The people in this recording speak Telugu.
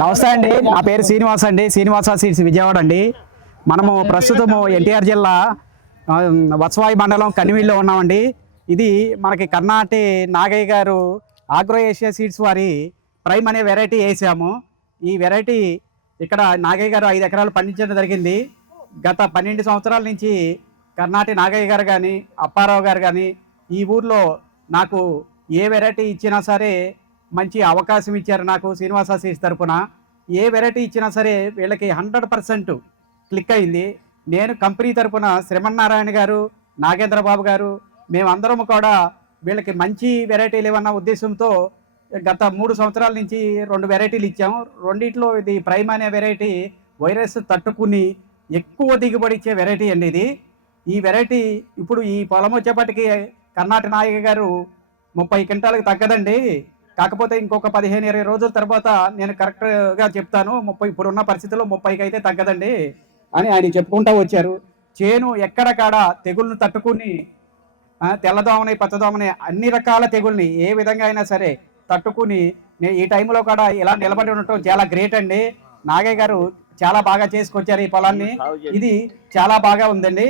నమస్తే అండి, నా పేరు శ్రీనివాస్ అండి. శ్రీనివాస సీడ్స్ విజయవాడ అండి. మనము ప్రస్తుతము ఎన్టీఆర్ జిల్లా వత్సవాయి మండలం కనివిల్లో ఉన్నామండి. ఇది మనకి కర్ణాటి నాగయ్య గారు ఆగ్రో ఏషియా సీడ్స్ వారి ప్రైమ్ అనే వెరైటీ వేసాము. ఈ వెరైటీ ఇక్కడ నాగయ్య గారు 5 ఎకరాలు పండించడం జరిగింది. గత 12 సంవత్సరాల నుంచి కర్ణాటి నాగయ్య గారు కానీ అప్పారావు గారు కానీ ఈ ఊర్లో నాకు ఏ వెరైటీ ఇచ్చినా సరే మంచి అవకాశం ఇచ్చారు. నాకు శ్రీనివాస సీడ్స్ తరపున ఏ వెరైటీ ఇచ్చినా సరే వీళ్ళకి 100% క్లిక్ అయింది. నేను కంపెనీ తరపున శ్రీమన్నారాయణ గారు, నాగేంద్ర బాబు గారు, మేమందరం కూడా వీళ్ళకి మంచి వెరైటీలు ఏమన్నా ఉద్దేశంతో గత 3 సంవత్సరాల నుంచి 2 వెరైటీలు ఇచ్చాము. రెండిట్లో ఇది ప్రైమ్ అనే వెరైటీ వైరస్ తట్టుకుని ఎక్కువ దిగుబడి ఇచ్చే వెరైటీ అండి ఇది. ఈ వెరైటీ ఇప్పుడు ఈ పొలం వచ్చేపటికి కర్ణాటక నాయక గారు 30 క్వింటాలకు తగ్గదండి. కాకపోతే ఇంకొక 15-20 రోజుల తర్వాత నేను కరెక్ట్గా చెప్తాను, 30 ఇప్పుడున్న పరిస్థితుల్లో 30కి అయితే తగ్గదండి అని ఆయన చెప్పుకుంటూ వచ్చారు. చేను ఎక్కడకాడ తెగుళ్ళను తట్టుకుని తెల్లదోమని పచ్చదోమని అన్ని రకాల తెగుల్ని ఏ విధంగా అయినా సరే తట్టుకుని ఈ టైంలో కూడా ఇలా నిలబడి ఉండటం చాలా గ్రేట్ అండి. నాగయ్య గారు చాలా బాగా చేసుకొచ్చారు ఈ పొలాన్ని. ఇది చాలా బాగా ఉందండి.